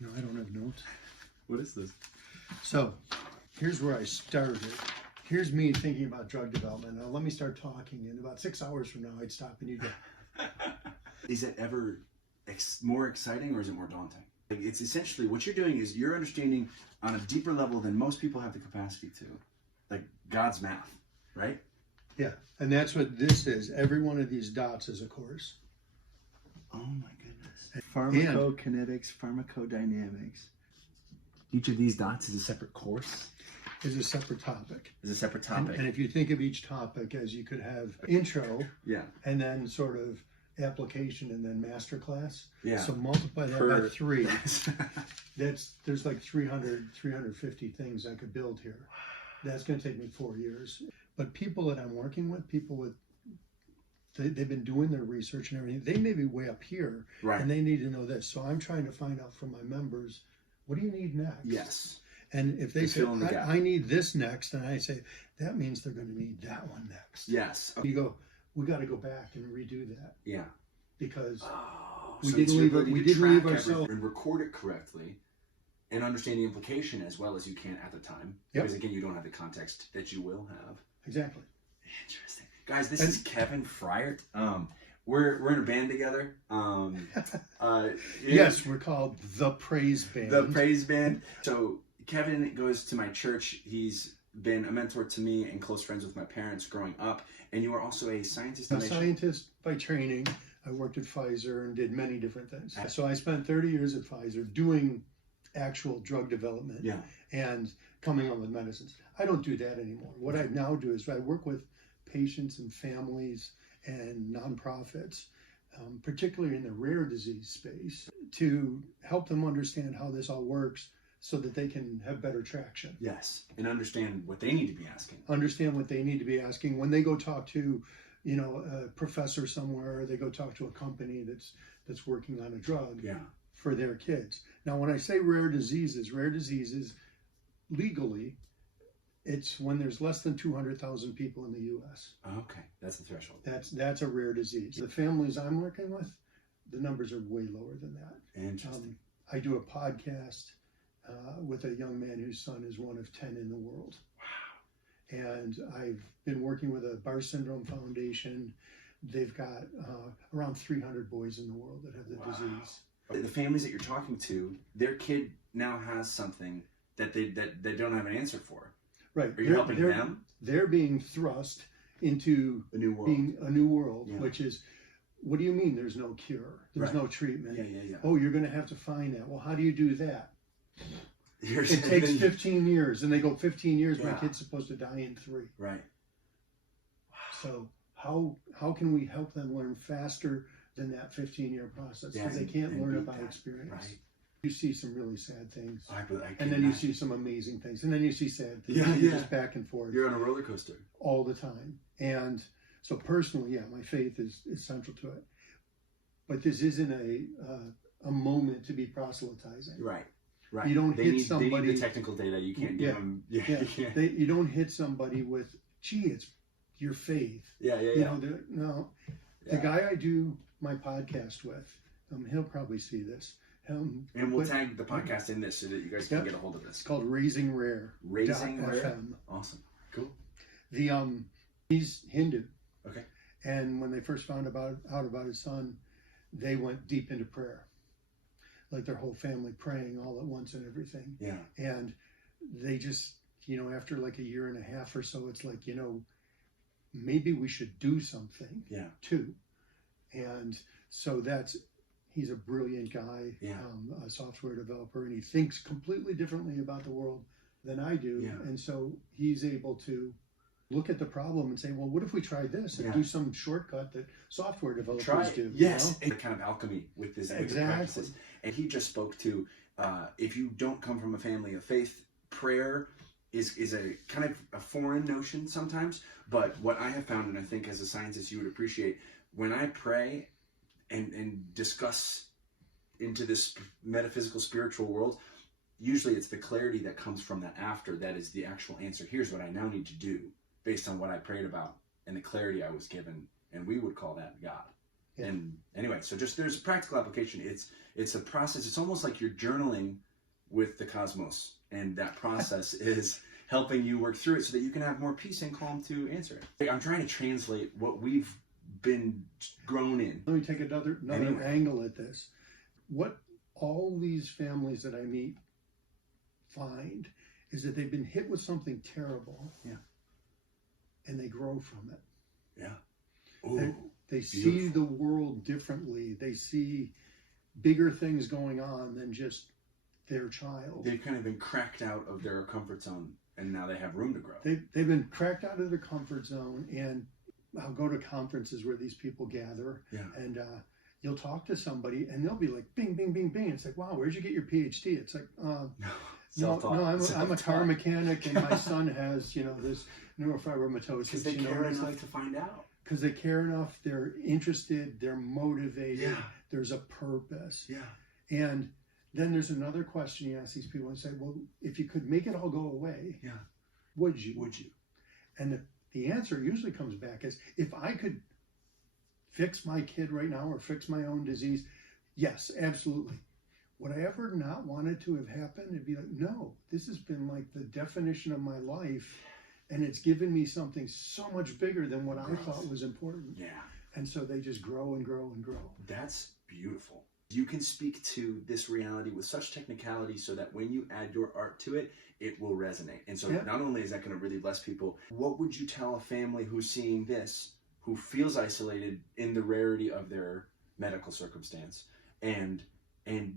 No, I don't have notes. What is this? So, here's where I started. Here's me thinking about drug development. Now, let me start talking. In about 6 hours from now, I'd stop and you'd go. Is it ever more exciting or is it more daunting? Like, it's essentially what you're doing is you're understanding on a deeper level than most people have the capacity to, like God's math, right? Yeah, and that's what this is. Every one of these dots is a course. Oh my goodness. Pharmacokinetics, pharmacodynamics. Each of these dots is a separate course? Is a separate topic. Is a separate topic. And if you think of each topic as you could have intro, yeah, and then sort of application and then masterclass. Yeah. So multiply that by 3. There's like 350 things I could build here. That's going to take me 4 years. But people that I'm working with, they've been doing their research and everything. They may be way up here, right, and they need to know this. So I'm trying to find out from my members, what do you need next? Yes. And if they say, I need this next, and I say, that means they're going to need that one next. Yes. You go, we got to go back and redo that. Yeah. Because we didn't leave ourselves. And record it correctly and understand the implication as well as you can at the time. Yep. Because again, you don't have the context that you will have. Exactly. Interesting. Guys, this is Kevin Friart. We're in a band together. Yes, we're called The Praise Band. The Praise Band. So Kevin goes to my church. He's been a mentor to me and close friends with my parents growing up. And you are also a scientist. I'm a scientist by training. I worked at Pfizer and did many different things. So I spent 30 years at Pfizer doing actual drug development and coming up with medicines. I don't do that anymore. What I now do is I work with patients and families and nonprofits, particularly in the rare disease space, to help them understand how this all works so that they can have better traction. Yes, and understand what they need to be asking. Understand what they need to be asking when they go talk to, a professor somewhere, or they go talk to a company that's working on a drug for their kids. Now, when I say rare diseases legally, it's when there's less than 200,000 people in the U.S. Okay, that's the threshold. That's a rare disease. The families I'm working with, the numbers are way lower than that. Interesting. I do a podcast with a young man whose son is one of 10 in the world. Wow. And I've been working with a Bar Syndrome Foundation. They've got around 300 boys in the world that have the disease. The families that you're talking to, their kid now has something that they don't have an answer for. Right. Are you helping them? They're being thrust into a new world. Being a new world, which is, what do you mean there's no cure? There's no treatment. Yeah. Oh, you're going to have to find that. Well, how do you do that? It takes 15 years, and they go 15 years. My kid's supposed to die in 3. Right. So how can we help them learn faster than that 15-year process? Because they can't learn it by experience. Right. You see some really sad things, and then you see some amazing things, and then you see sad things. Just back and forth. You're on a roller coaster all the time. And so personally, my faith is central to it. But this isn't a moment to be proselytizing. Right. You don't hit somebody. They need the technical data. You can't give them. You don't hit somebody with, gee, it's your faith. The guy I do my podcast with, he'll probably see this. And we'll tag the podcast in this so that you guys can get a hold of this. It's called Raising Rare. Raising Rare. FM. Awesome. Cool. He's Hindu. Okay. And when they first found out about his son, they went deep into prayer. Like their whole family praying all at once and everything. Yeah. And they just, after like a year and a half or so, it's like, maybe we should do something too. And so he's a brilliant guy, a software developer, and he thinks completely differently about the world than I do. Yeah. And so he's able to look at the problem and say, well, what if we tried this and do some shortcut that software developers do? Yes. You know? Kind of alchemy with this practices. And he just spoke to, if you don't come from a family of faith, prayer is a kind of a foreign notion sometimes. But what I have found, and I think as a scientist you would appreciate, when I pray and discuss into this metaphysical spiritual world, usually it's the clarity that comes from that after that is the actual answer. Here's what I now need to do based on what I prayed about and the clarity I was given, and we would call that God. Yeah. And anyway, so just there's a practical application. It's a process. It's almost like you're journaling with the cosmos, and that process is helping you work through it so that you can have more peace and calm to answer it. I'm trying to translate what we've been grown in. Let me take another angle at this. What all these families that I meet find is that they've been hit with something terrible. Yeah. And they grow from it. Yeah. Ooh, they see the world differently. They see bigger things going on than just their child. They've kind of been cracked out of their comfort zone, and now they have room to grow. They've been cracked out of their comfort zone, and I'll go to conferences where these people gather, and you'll talk to somebody, and they'll be like, bing, bing, bing, bing. It's like, wow, where'd you get your PhD? It's like, no, I'm a car mechanic, and my son has, this neurofibromatosis. Because they care enough to find out. Because they care enough, they're interested, they're motivated, there's a purpose. Yeah. And then there's another question you ask these people and say, well, if you could make it all go away, would you? Would you? And the answer usually comes back as, if I could fix my kid right now or fix my own disease, yes, absolutely. Would I ever not want it to have happened? It'd be like, no, this has been like the definition of my life, and it's given me something so much bigger than what I thought was important. Yeah. And so they just grow and grow and grow. That's beautiful. You can speak to this reality with such technicality so that when you add your art to it, it will resonate. And so not only is that going to really bless people, what would you tell a family who's seeing this, who feels isolated in the rarity of their medical circumstance, and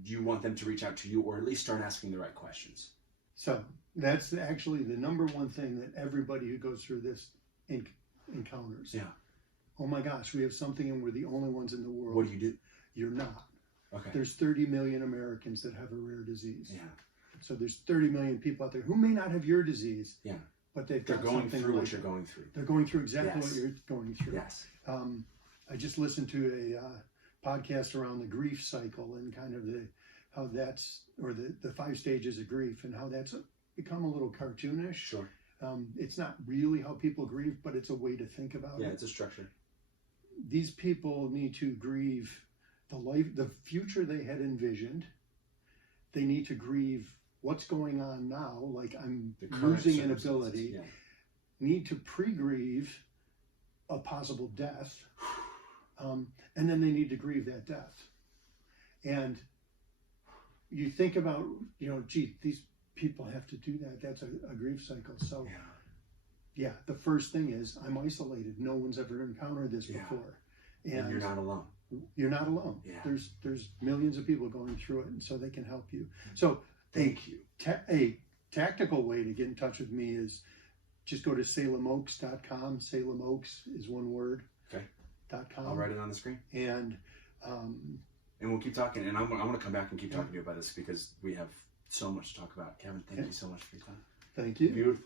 you want them to reach out to you, or at least start asking the right questions? So that's actually the number one thing that everybody who goes through this encounters. Yeah. Oh my gosh, we have something and we're the only ones in the world. What do you do? You're not. Okay. There's 30 million Americans that have a rare disease. Yeah. So there's 30 million people out there who may not have your disease. Yeah. But they're going through what you're going through. They're going through exactly what you're going through. Yes. I just listened to a podcast around the grief cycle and kind of the 5 stages of grief and how that's become a little cartoonish. Sure. It's not really how people grieve, but it's a way to think about it. Yeah, it's a structure. These people need to grieve the future they had envisioned. They need to grieve what's going on now, like I'm losing an ability. Yeah. Need to pre-grieve a possible death, and then they need to grieve that death. And you think about, gee, these people have to do that. That's a grief cycle. So, yeah, the first thing is I'm isolated. No one's ever encountered this before, and you're not alone. You're not alone. Yeah. There's millions of people going through it, and so they can help you. So thank you. A tactical way to get in touch with me is just go to SalemOaks.com. Salem Oaks is one word. Okay. .com. I'll write it on the screen. And we'll keep talking. And I'm going to come back and keep talking to you about this because we have so much to talk about. Kevin, thank you so much for your time. Thank you. Beautiful.